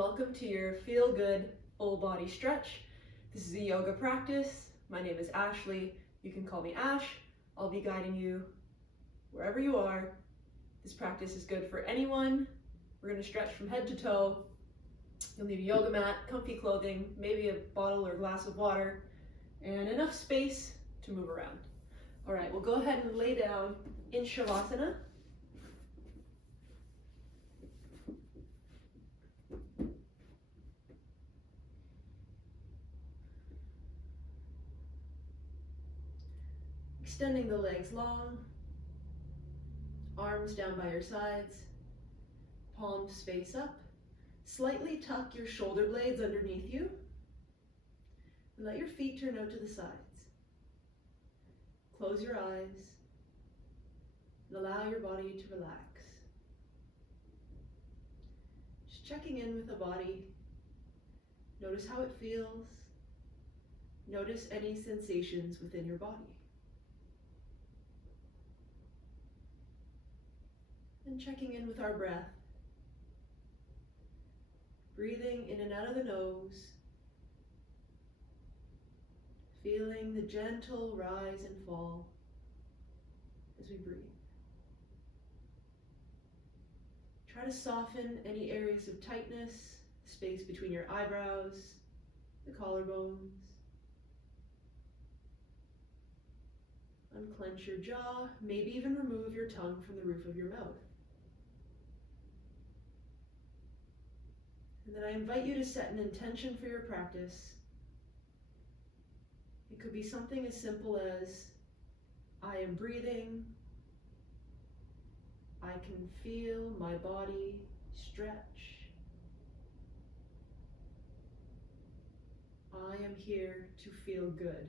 welcome to your Feel Good Full Body Stretch. This is a yoga practice. My name is Ashley. You can call me Ash. I'll be guiding you wherever you are. This practice is good for anyone. We're going to stretch from head to toe. You'll need a yoga mat, comfy clothing, maybe a bottle or glass of water, and enough space to move around. All right, we'll go ahead and lay down in Shavasana. Extending the legs long, arms down by your sides, palms face up. Slightly tuck your shoulder blades underneath you and let your feet turn out to the sides. Close your eyes and allow your body to relax. Just checking in with the body. Notice how it feels. Notice any sensations within your body. And checking in with our breath. Breathing in and out of the nose. Feeling the gentle rise and fall as we breathe. Try to soften any areas of tightness, space between your eyebrows, the collarbones. Unclench your jaw, maybe even remove your tongue from the roof of your mouth. And then I invite you to set an intention for your practice. It could be something as simple as, I am breathing. I can feel my body stretch. I am here to feel good.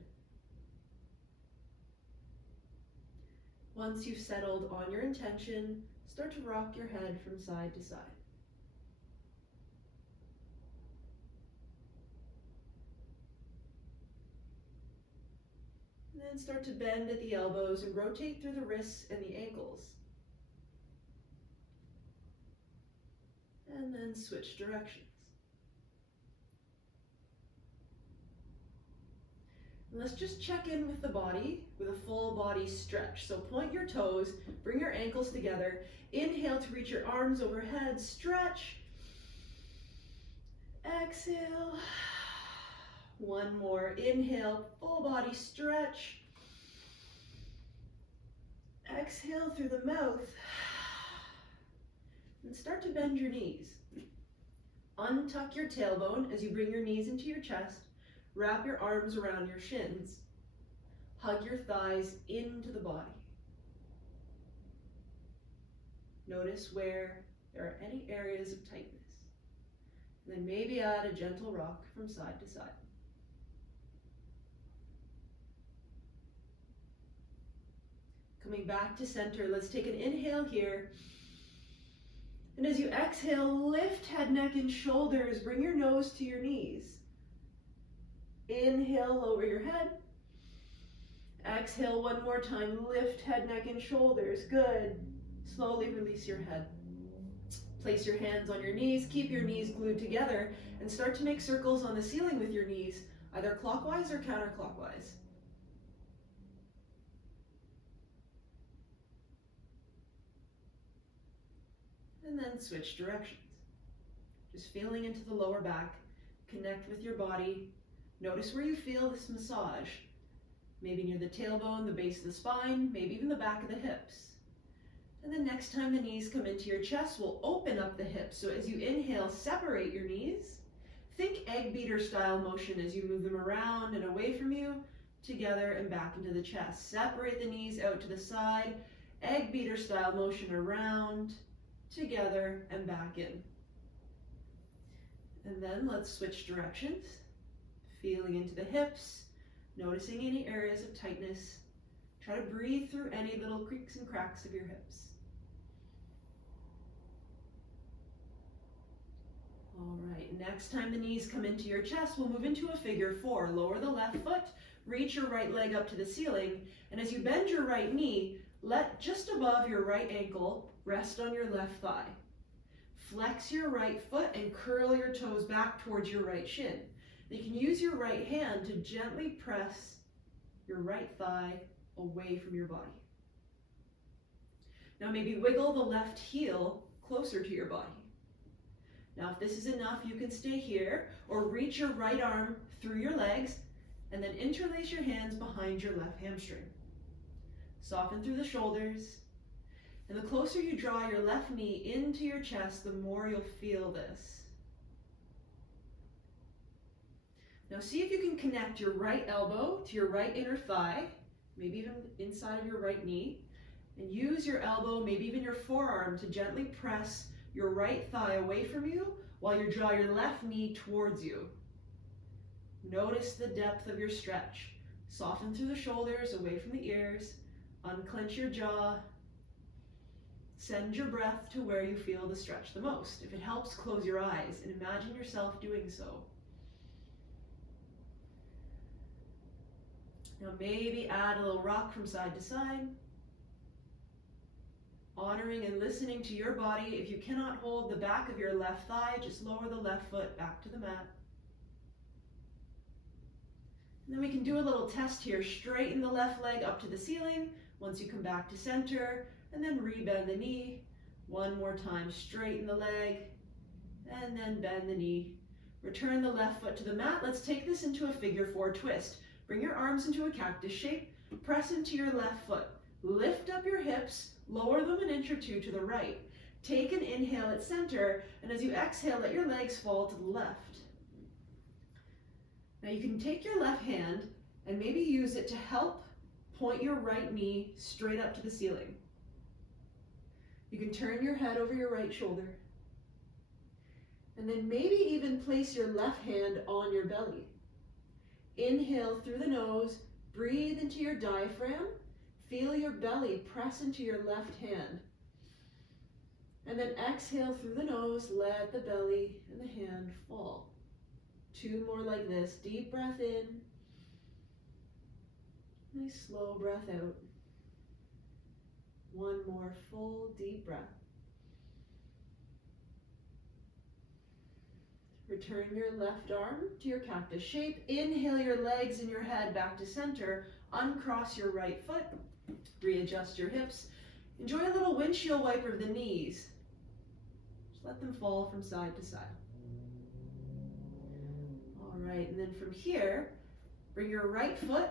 Once you've settled on your intention, start to rock your head from side to side. And then start to bend at the elbows and rotate through the wrists and the ankles. And then switch directions. And let's just check in with the body with a full body stretch. So point your toes, bring your ankles together. Inhale to reach your arms overhead, stretch. Exhale. One more. Inhale, full body stretch. Exhale through the mouth. And start to bend your knees. Untuck your tailbone as you bring your knees into your chest. Wrap your arms around your shins. Hug your thighs into the body. Notice where there are any areas of tightness. And then maybe add a gentle rock from side to side. Coming back to center, let's take an inhale here. And as you exhale, lift head, neck, and shoulders. Bring your nose to your knees. Inhale, lower your head. Exhale one more time. Lift head, neck, and shoulders. Good. Slowly release your head. Place your hands on your knees. Keep your knees glued together and start to make circles on the ceiling with your knees, either clockwise or counterclockwise. And then switch directions. Just feeling into the lower back. Connect with your body. Notice where you feel this massage. Maybe near the tailbone, the base of the spine, maybe even the back of the hips. And then next time the knees come into your chest, we'll open up the hips. So as you inhale, separate your knees. Think egg beater style motion as you move them around and away from you, together and back into the chest. Separate the knees out to the side. Egg beater style motion around, together and back in. And then let's switch directions. Feeling into the hips, noticing any areas of tightness. Try to breathe through any little creaks and cracks of your hips. All right, next time the knees come into your chest, we'll move into a figure four. Lower the left foot, reach your right leg up to the ceiling, and as you bend your right knee, let just above your right ankle rest on your left thigh. Flex your right foot and curl your toes back towards your right shin. You can use your right hand to gently press your right thigh away from your body. Now maybe wiggle the left heel closer to your body. Now if this is enough, you can stay here or reach your right arm through your legs and then interlace your hands behind your left hamstring. Soften through the shoulders. And the closer you draw your left knee into your chest, the more you'll feel this. Now see if you can connect your right elbow to your right inner thigh, maybe even inside of your right knee, and use your elbow, maybe even your forearm, to gently press your right thigh away from you while you draw your left knee towards you. Notice the depth of your stretch. Soften through the shoulders, away from the ears. Unclench your jaw. Send your breath to where you feel the stretch the most. If it helps, close your eyes and imagine yourself doing so. Now maybe add a little rock from side to side. Honoring and listening to your body. If you cannot hold the back of your left thigh, just lower the left foot back to the mat. And then we can do a little test here. Straighten the left leg up to the ceiling. Once you come back to center, and then rebend the knee. One more time, straighten the leg, and then bend the knee. Return the left foot to the mat. Let's take this into a figure 4 twist. Bring your arms into a cactus shape. Press into your left foot. Lift up your hips. Lower them an inch or two to the right. Take an inhale at center, and as you exhale, let your legs fall to the left. Now you can take your left hand and maybe use it to help point your right knee straight up to the ceiling. You can turn your head over your right shoulder. And then maybe even place your left hand on your belly. Inhale through the nose, breathe into your diaphragm. Feel your belly press into your left hand. And then exhale through the nose, let the belly and the hand fall. 2 more like this. Deep breath in. Nice slow breath out. 1 more full deep breath. Return your left arm to your cactus shape. Inhale your legs and your head back to center. Uncross your right foot. Readjust your hips. Enjoy a little windshield wiper of the knees. Just let them fall from side to side. All right, and then from here, bring your right foot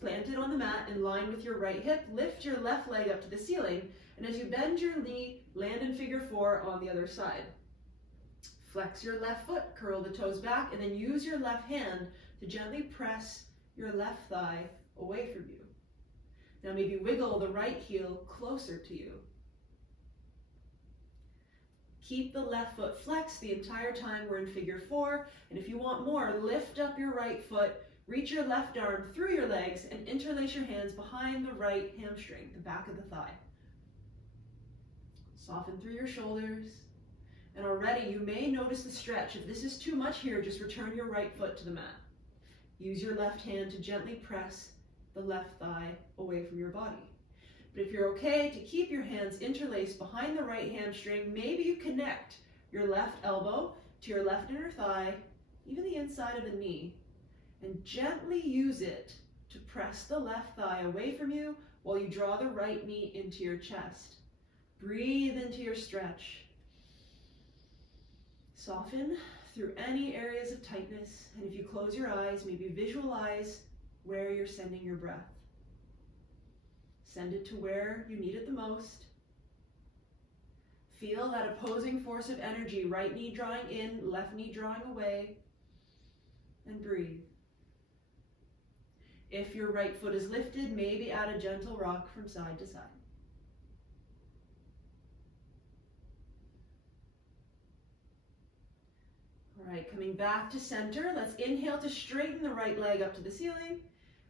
planted on the mat in line with your right hip. Lift your left leg up to the ceiling, and as you bend your knee, land in figure 4 on the other side. Flex your left foot, curl the toes back, and then use your left hand to gently press your left thigh away from you. Now maybe wiggle the right heel closer to you. Keep the left foot flexed the entire time we're in figure 4, and if you want more, lift up your right foot, reach your left arm through your legs, and interlace your hands behind the right hamstring, the back of the thigh. Soften through your shoulders. And already you may notice the stretch. If this is too much here, just return your right foot to the mat. Use your left hand to gently press the left thigh away from your body. But if you're okay to keep your hands interlaced behind the right hamstring, maybe you connect your left elbow to your left inner thigh, even the inside of the knee, and gently use it to press the left thigh away from you while you draw the right knee into your chest. Breathe into your stretch. Soften through any areas of tightness, and if you close your eyes, maybe visualize where you're sending your breath. Send it to where you need it the most. Feel that opposing force of energy, right knee drawing in, left knee drawing away, and breathe. If your right foot is lifted, maybe add a gentle rock from side to side. All right, coming back to center, let's inhale to straighten the right leg up to the ceiling,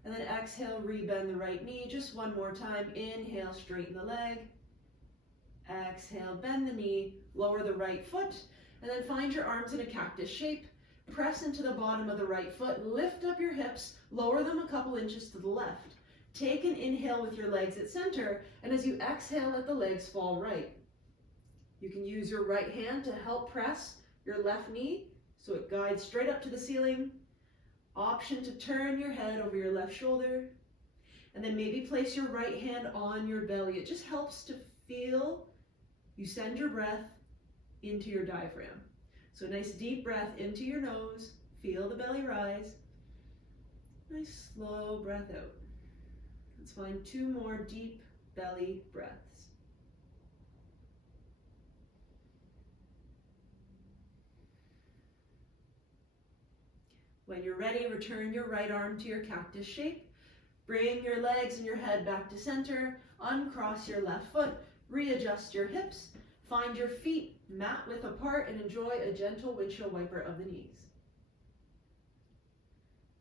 and then exhale, rebend the right knee. Just 1 more time. Inhale, straighten the leg. Exhale, bend the knee, lower the right foot, and then find your arms in a cactus shape. Press into the bottom of the right foot, lift up your hips, lower them a couple inches to the left. Take an inhale with your legs at center, and as you exhale, let the legs fall right. You can use your right hand to help press your left knee so it guides straight up to the ceiling. Option to turn your head over your left shoulder. And then maybe place your right hand on your belly. It just helps to feel you send your breath into your diaphragm. So nice deep breath into your nose. Feel the belly rise. Nice slow breath out. Let's find 2 more deep belly breaths. When you're ready, return your right arm to your cactus shape. Bring your legs and your head back to center. Uncross your left foot. Readjust your hips. Find your feet mat width apart and enjoy a gentle windshield wiper of the knees.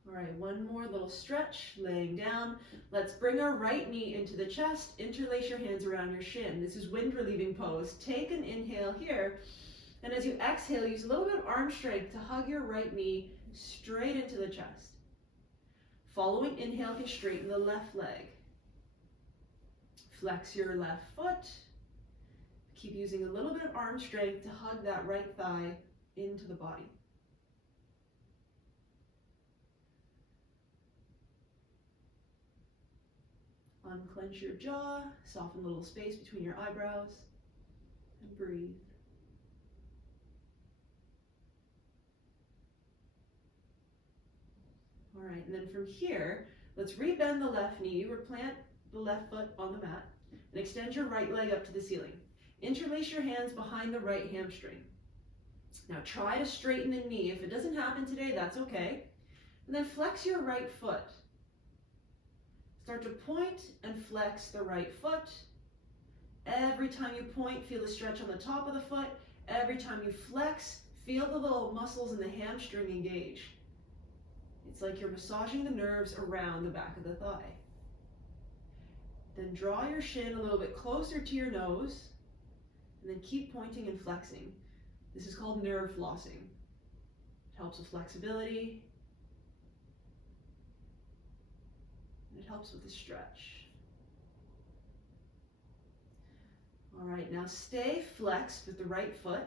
All right, one more little stretch, laying down. Let's bring our right knee into the chest. Interlace your hands around your shin. This is wind relieving pose. Take an inhale here. And as you exhale, use a little bit of arm strength to hug your right knee straight into the chest. Following inhale, can straighten the left leg. Flex your left foot. Keep using a little bit of arm strength to hug that right thigh into the body. Unclench your jaw, soften a little space between your eyebrows, and breathe. All right, and then from here, let's rebend the left knee, replant the left foot on the mat, and extend your right leg up to the ceiling. Interlace your hands behind the right hamstring. Now try to straighten the knee. If it doesn't happen today, that's okay. And then flex your right foot. Start to point and flex the right foot. Every time you point, feel the stretch on the top of the foot. Every time you flex, feel the little muscles in the hamstring engage. It's like you're massaging the nerves around the back of the thigh. Then draw your shin a little bit closer to your nose, and then keep pointing and flexing. This is called nerve flossing. It helps with flexibility, and it helps with the stretch. All right, now stay flexed with the right foot,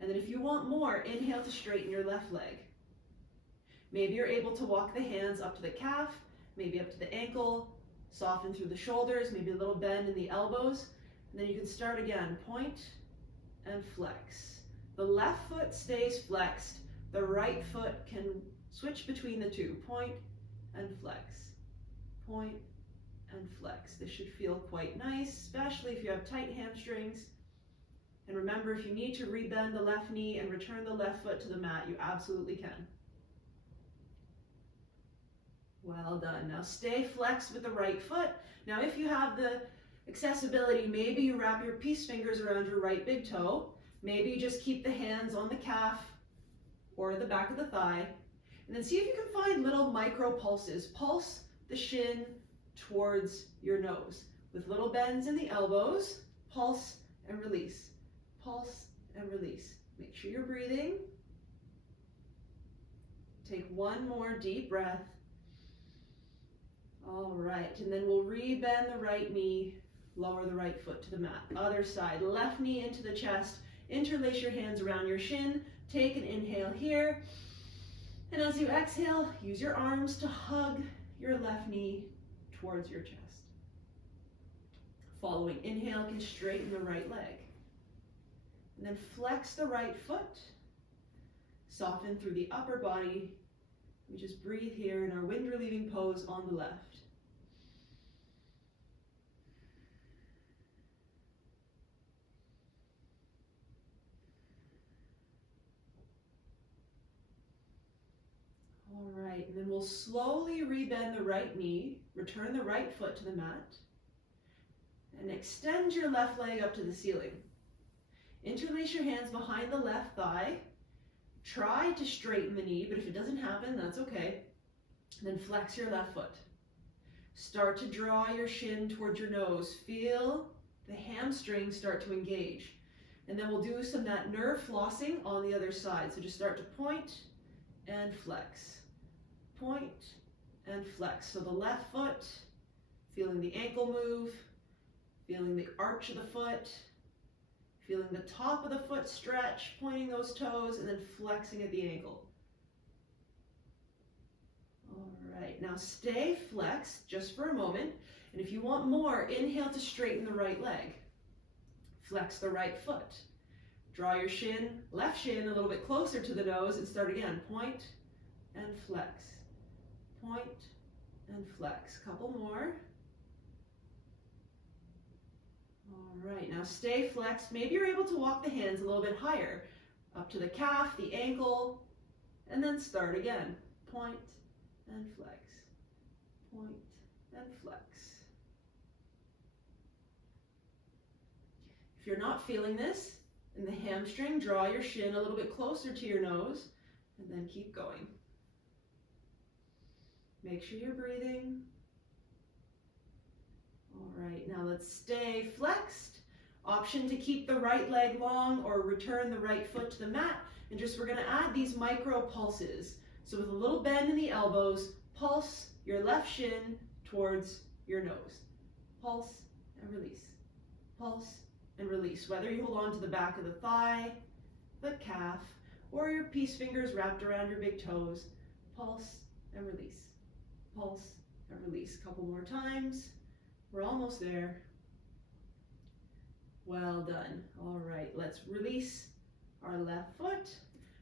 and then if you want more, inhale to straighten your left leg. Maybe you're able to walk the hands up to the calf, maybe up to the ankle, soften through the shoulders, maybe a little bend in the elbows, and then you can start again. Point and flex. The left foot stays flexed. The right foot can switch between the two. Point and flex. Point and flex. This should feel quite nice, especially if you have tight hamstrings. And remember, if you need to rebend the left knee and return the left foot to the mat, you absolutely can. Well done. Now stay flexed with the right foot. Now if you have the accessibility, maybe you wrap your peace fingers around your right big toe. Maybe you just keep the hands on the calf or the back of the thigh. And then see if you can find little micro pulses. Pulse the shin towards your nose with little bends in the elbows. Pulse and release. Pulse and release. Make sure you're breathing. Take one more deep breath. All right, and then we'll rebend the right knee, lower the right foot to the mat. Other side, left knee into the chest, interlace your hands around your shin, take an inhale here, and as you exhale, use your arms to hug your left knee towards your chest. Following inhale, can straighten the right leg, and then flex the right foot, soften through the upper body. We just breathe here in our wind relieving pose on the left. All right, and then we'll slowly rebend the right knee, return the right foot to the mat, and extend your left leg up to the ceiling. Interlace your hands behind the left thigh. Try to straighten the knee, but if it doesn't happen, that's okay. Then flex your left foot. Start to draw your shin towards your nose. Feel the hamstrings start to engage. And then we'll do some that nerve flossing on the other side. So just start to point and flex. Point and flex. So the left foot, feeling the ankle move, feeling the arch of the foot, Feeling the top of the foot stretch, pointing those toes, and then flexing at the ankle. All right, now stay flexed just for a moment. And if you want more, inhale to straighten the right leg. Flex the right foot. Draw your shin, left shin, a little bit closer to the nose and start again. Point and flex. Point and flex. Couple more. All right, now stay flexed. Maybe you're able to walk the hands a little bit higher, up to the calf, the ankle, and then start again. Point and flex. Point and flex. If you're not feeling this, in the hamstring, draw your shin a little bit closer to your nose, and then keep going. Make sure you're breathing. All right, now let's stay flexed. Option to keep the right leg long or return the right foot to the mat. And just we're gonna add these micro pulses. So with a little bend in the elbows, pulse your left shin towards your nose. Pulse and release. Pulse and release. Whether you hold on to the back of the thigh, the calf, or your peace fingers wrapped around your big toes. Pulse and release. Pulse and release. Couple more times. We're almost there. Well done. All right, let's release our left foot.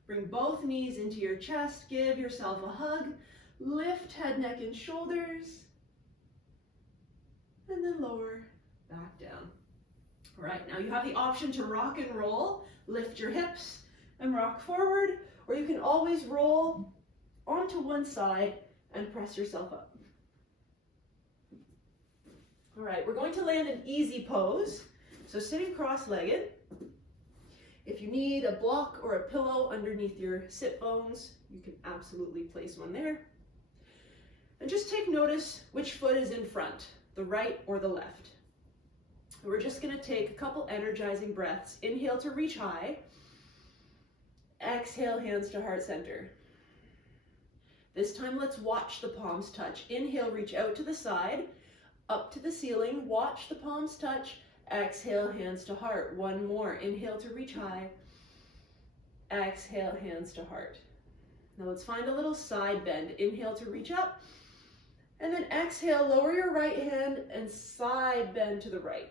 Bring both knees into your chest. Give yourself a hug. Lift head, neck, and shoulders. And then lower back down. All right, now you have the option to rock and roll. Lift your hips and rock forward, or you can always roll onto one side and press yourself up. All right, we're going to land an easy pose. So sitting cross-legged. If you need a block or a pillow underneath your sit bones, you can absolutely place one there. And just take notice which foot is in front, the right or the left. We're just going to take a couple energizing breaths. Inhale to reach high. Exhale, hands to heart center. This time, let's watch the palms touch. Inhale, reach out to the side, up to the ceiling. Watch the palms touch. Exhale, hands to heart. One more. Inhale to reach high. Exhale, hands to heart. Now let's find a little side bend. Inhale to reach up. And then exhale, lower your right hand and side bend to the right.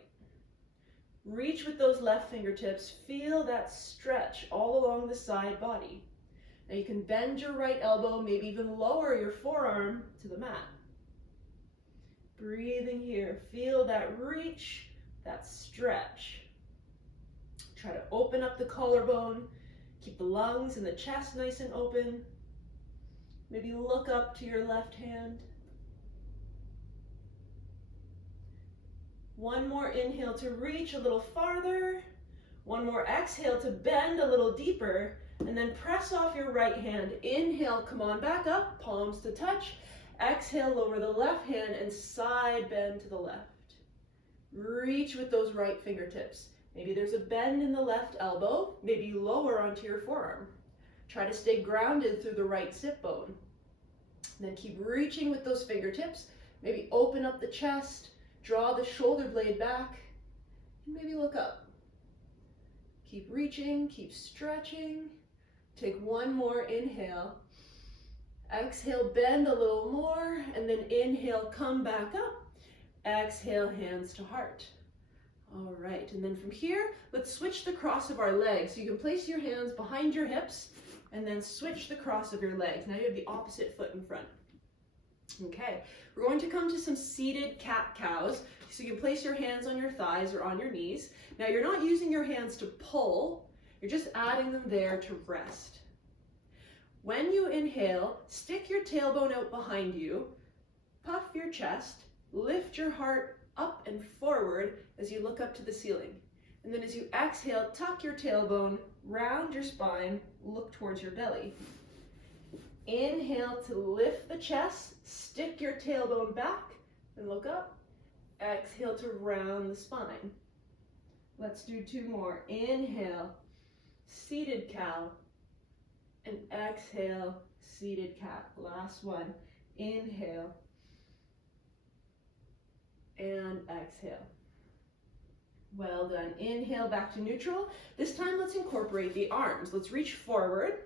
Reach with those left fingertips. Feel that stretch all along the side body. Now you can bend your right elbow, maybe even lower your forearm to the mat. Breathing here. Feel that reach, that stretch. Try to open up the collarbone. Keep the lungs and the chest nice and open. Maybe look up to your left hand. One more inhale to reach a little farther. One more exhale to bend a little deeper. And then press off your right hand. Inhale, come on back up, palms to touch. Exhale, lower the left hand and side bend to the left. Reach with those right fingertips. Maybe there's a bend in the left elbow. Maybe you lower onto your forearm. Try to stay grounded through the right sit bone. Then keep reaching with those fingertips. Maybe open up the chest. Draw the shoulder blade back, and maybe look up. Keep reaching, keep stretching. Take one more inhale. Exhale, bend a little more, and then inhale, come back up. Exhale, hands to heart. All right, and then from here, let's switch the cross of our legs. So you can place your hands behind your hips, and then switch the cross of your legs. Now you have the opposite foot in front. Okay, we're going to come to some seated cat-cows. So you can place your hands on your thighs or on your knees. Now you're not using your hands to pull, you're just adding them there to rest. When you inhale, stick your tailbone out behind you, puff your chest, lift your heart up and forward as you look up to the ceiling. And then as you exhale, tuck your tailbone, round your spine, look towards your belly. Inhale to lift the chest, stick your tailbone back and look up. Exhale to round the spine. Let's do two more. Inhale, seated cow, and exhale, seated cat. Last one. Inhale, and exhale. Well done. Inhale back to neutral. This time let's incorporate the arms. Let's reach forward.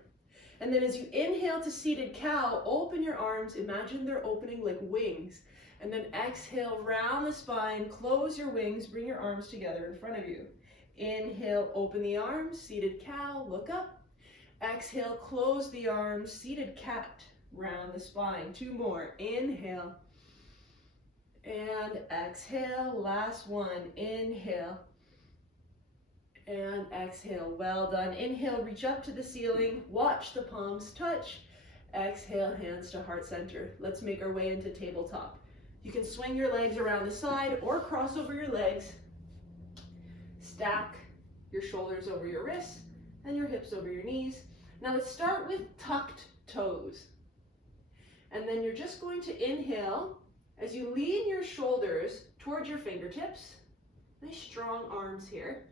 And then as you inhale to seated cow, open your arms. Imagine they're opening like wings. And then exhale, round the spine, close your wings, bring your arms together in front of you. Inhale, open the arms, seated cow, look up. Exhale, close the arms, seated cat, round the spine. 2 more. Inhale. And exhale, last one. Inhale. And exhale, well done. Inhale, reach up to the ceiling, watch the palms touch. Exhale, hands to heart center. Let's make our way into tabletop. You can swing your legs around the side or cross over your legs. Stack your shoulders over your wrists and your hips over your knees. Now let's start with tucked toes. And then you're just going to inhale as you lean your shoulders towards your fingertips. Nice strong arms here.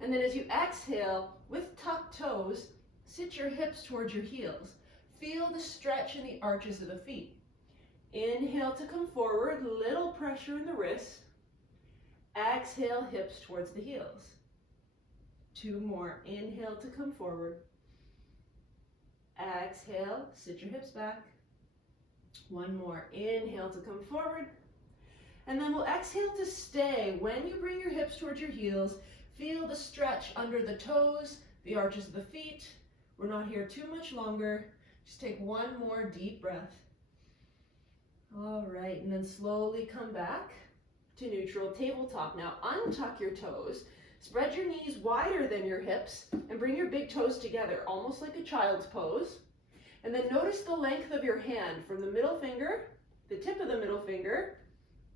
And then as you exhale, with tucked toes, sit your hips towards your heels. Feel the stretch in the arches of the feet. Inhale to come forward, little pressure in the wrists. Exhale, hips towards the heels. 2 more. Inhale to come forward. Exhale, sit your hips back. 1 more. Inhale to come forward. And then we'll exhale to stay. When you bring your hips towards your heels, feel the stretch under the toes, the arches of the feet. We're not here too much longer. Just take 1 more deep breath. All right, and then slowly come back to neutral tabletop. Now untuck your toes, spread your knees wider than your hips, and bring your big toes together, almost like a child's pose. And then notice the length of your hand from the middle finger, the tip of the middle finger,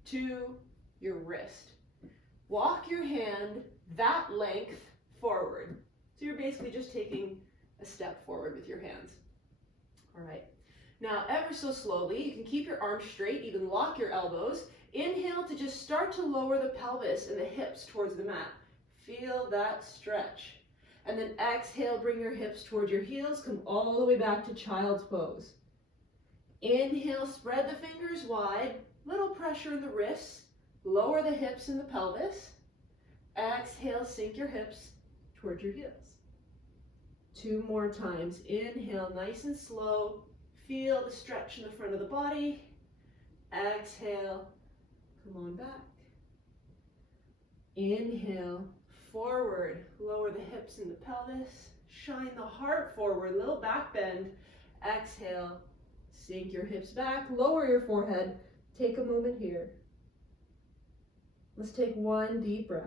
to your wrist. Walk your hand that length forward. So you're basically just taking a step forward with your hands. All right. Now, ever so slowly, you can keep your arms straight, even lock your elbows. Inhale to just start to lower the pelvis and the hips towards the mat. Feel that stretch. And then exhale, bring your hips towards your heels, come all the way back to child's pose. Inhale, spread the fingers wide, little pressure in the wrists, lower the hips and the pelvis. Exhale, sink your hips towards your heels. 2 more times. Inhale, nice and slow. Feel the stretch in the front of the body. Exhale, come on back. Inhale, forward, lower the hips and the pelvis. Shine the heart forward, little back bend. Exhale, sink your hips back, lower your forehead. Take a moment here. Let's take 1 deep breath.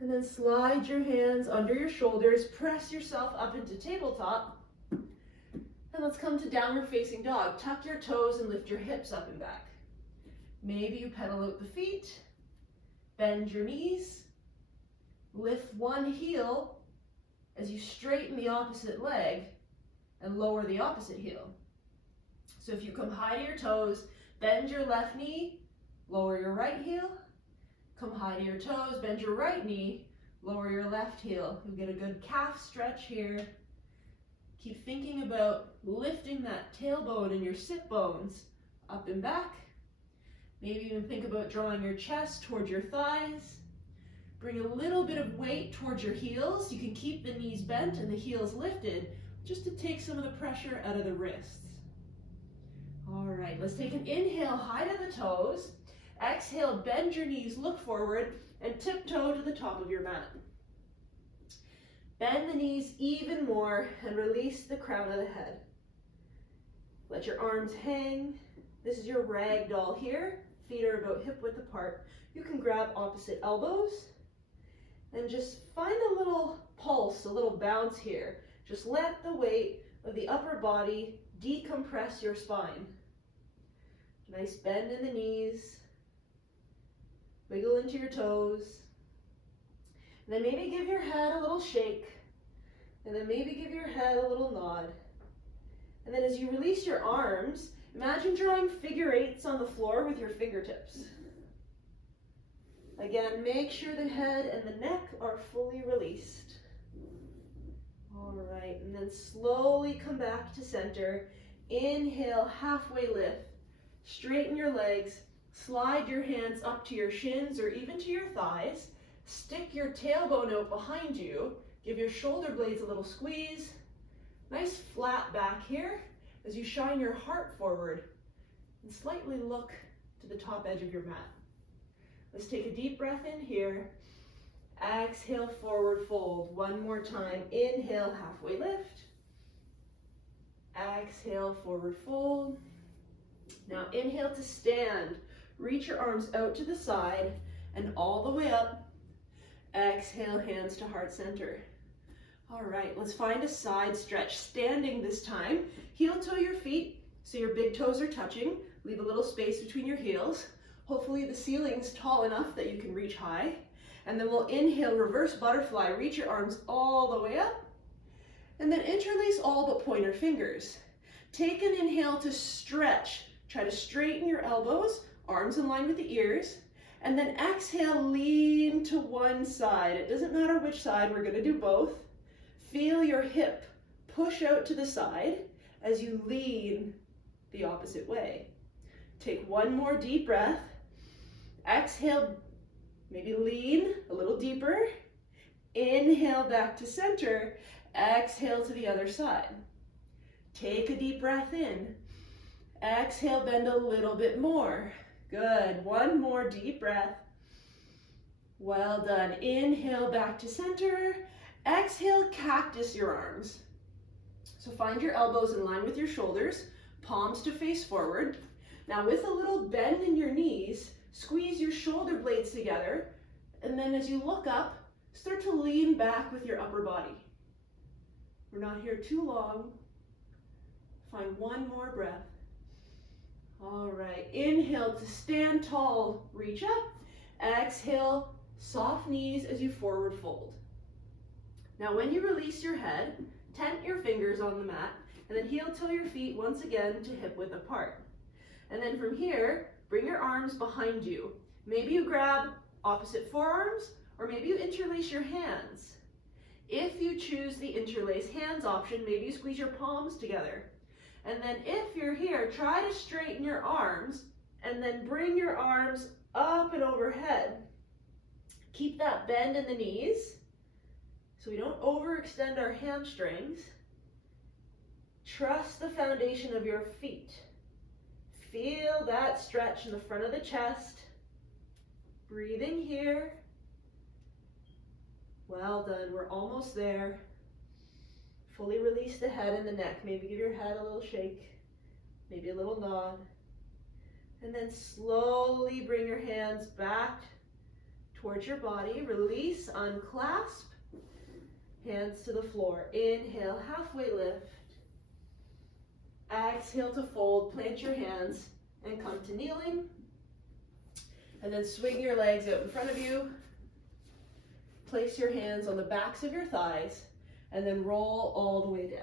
And then slide your hands under your shoulders, press yourself up into tabletop. And let's come to downward facing dog. Tuck your toes and lift your hips up and back. Maybe you pedal out the feet, bend your knees, lift one heel as you straighten the opposite leg and lower the opposite heel. So if you come high to your toes, bend your left knee, lower your right heel, come high to your toes, bend your right knee, lower your left heel. You'll get a good calf stretch here. Keep thinking about lifting that tailbone and your sit bones up and back. Maybe even think about drawing your chest towards your thighs. Bring a little bit of weight towards your heels. You can keep the knees bent and the heels lifted just to take some of the pressure out of the wrists. All right, let's take an inhale high to the toes. Exhale, bend your knees, look forward, and tiptoe to the top of your mat. Bend the knees even more and release the crown of the head. Let your arms hang. This is your rag doll here. Feet are about hip width apart. You can grab opposite elbows and just find a little pulse, a little bounce here. Just let the weight of the upper body decompress your spine. Nice bend in the knees. Wiggle into your toes. And then maybe give your head a little shake. And then maybe give your head a little nod. And then as you release your arms, imagine drawing figure eights on the floor with your fingertips. Again, make sure the head and the neck are fully released. All right, and then slowly come back to center. Inhale, halfway lift. Straighten your legs. Slide your hands up to your shins or even to your thighs. Stick your tailbone out behind you. Give your shoulder blades a little squeeze. Nice flat back here as you shine your heart forward and slightly look to the top edge of your mat. Let's take a deep breath in here. Exhale, forward fold. One more time. Inhale, halfway lift. Exhale, forward fold. Now inhale to stand. Reach your arms out to the side and all the way up. Exhale, hands to heart center. All right, let's find a side stretch. Standing this time. Heel toe your feet so your big toes are touching. Leave a little space between your heels. Hopefully the ceiling's tall enough that you can reach high. And then we'll inhale, reverse butterfly. Reach your arms all the way up. And then interlace all but pointer fingers. Take an inhale to stretch. Try to straighten your elbows, arms in line with the ears. And then exhale, lean to one side. It doesn't matter which side, we're gonna do both. Feel your hip push out to the side as you lean the opposite way. Take one more deep breath. Exhale, maybe lean a little deeper. Inhale back to center. Exhale to the other side. Take a deep breath in. Exhale, bend a little bit more. Good. One more deep breath. Well done. Inhale back to center. Exhale, cactus your arms. So find your elbows in line with your shoulders, palms to face forward. Now with a little bend in your knees, squeeze your shoulder blades together, and then as you look up, start to lean back with your upper body. We're not here too long. Find one more breath. All right, inhale to stand tall, reach up. Exhale, soft knees as you forward fold. Now when you release your head, tent your fingers on the mat, and then heel toe your feet once again to hip width apart. And then from here, bring your arms behind you. Maybe you grab opposite forearms, or maybe you interlace your hands. If you choose the interlace hands option, maybe you squeeze your palms together. And then if you're here, try to straighten your arms, and then bring your arms up and overhead. Keep that bend in the knees, so we don't overextend our hamstrings. Trust the foundation of your feet. Feel that stretch in the front of the chest. Breathing here. Well done, we're almost there. Fully release the head and the neck. Maybe give your head a little shake, maybe a little nod. And then slowly bring your hands back towards your body. Release, unclasp, hands to the floor. Inhale, halfway lift. Exhale to fold, plant your hands and come to kneeling. And then swing your legs out in front of you. Place your hands on the backs of your thighs and then roll all the way down.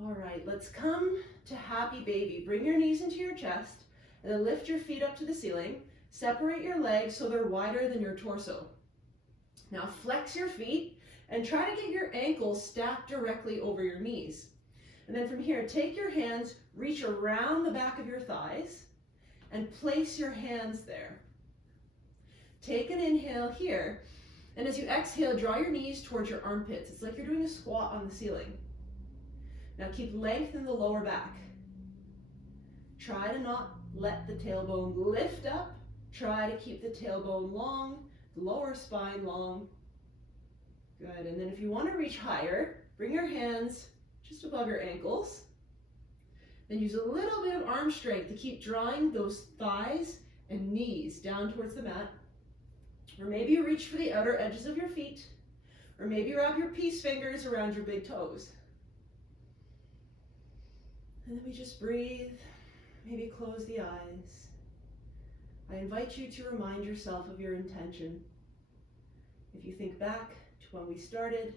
All right, let's come to happy baby. Bring your knees into your chest and then lift your feet up to the ceiling. Separate your legs so they're wider than your torso. Now flex your feet and try to get your ankles stacked directly over your knees. And then from here, take your hands, reach around the back of your thighs and place your hands there. Take an inhale here, and as you exhale, draw your knees towards your armpits. It's like you're doing a squat on the ceiling. Now keep length in the lower back. Try to not let the tailbone lift up. Try to keep the tailbone long, the lower spine long. Good, and then if you want to reach higher, bring your hands just above your ankles. Then use a little bit of arm strength to keep drawing those thighs and knees down towards the mat. Or maybe you reach for the outer edges of your feet, or maybe you wrap your peace fingers around your big toes. And then we just breathe, maybe close the eyes. I invite you to remind yourself of your intention. If you think back to when we started,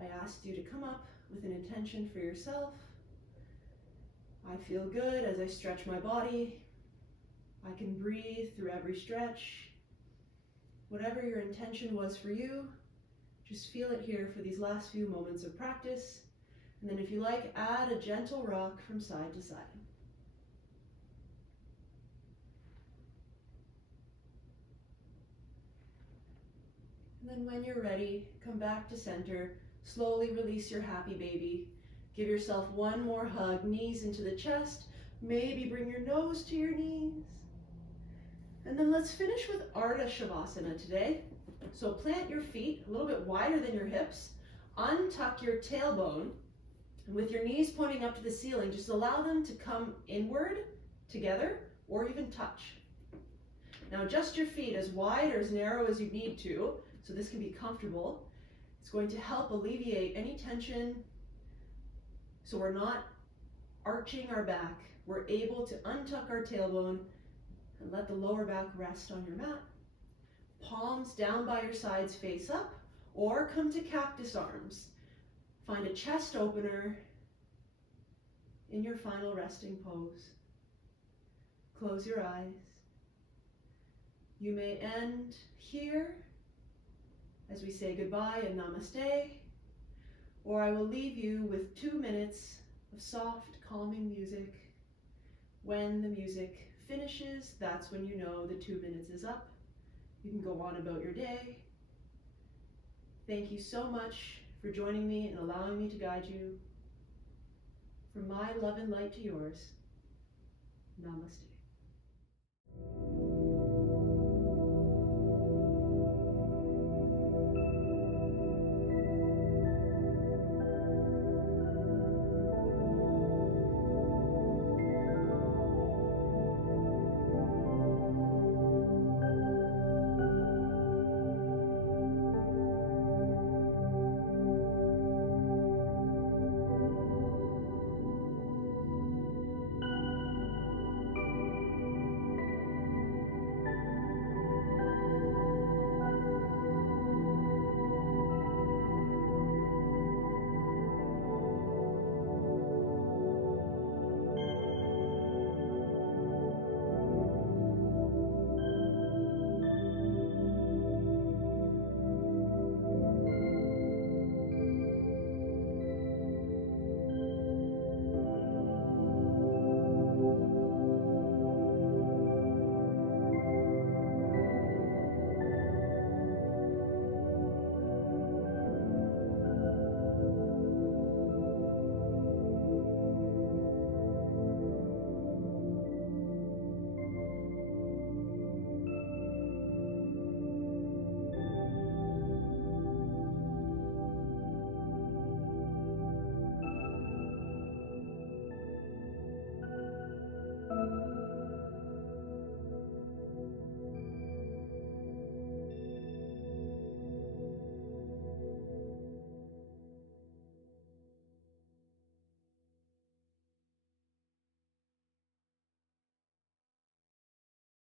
I asked you to come up with an intention for yourself. I feel good as I stretch my body. I can breathe through every stretch. Whatever your intention was for you, just feel it here for these last few moments of practice. And then if you like, add a gentle rock from side to side. And then when you're ready, come back to center. Slowly release your happy baby. Give yourself one more hug, knees into the chest. Maybe bring your nose to your knees. And then let's finish with Ardha Shavasana today. So plant your feet a little bit wider than your hips. Untuck your tailbone. And with your knees pointing up to the ceiling, just allow them to come inward together or even touch. Now adjust your feet as wide or as narrow as you need to, so this can be comfortable. It's going to help alleviate any tension so we're not arching our back. We're able to untuck our tailbone and let the lower back rest on your mat. Palms down by your sides, face up, or come to cactus arms. Find a chest opener in your final resting pose. Close your eyes. You may end here as we say goodbye and namaste, or I will leave you with 2 minutes of soft, calming music. When the music finishes, that's when you know the 2 minutes is up. You can go on about your day. Thank you so much for joining me and allowing me to guide you. From my love and light to yours, namaste.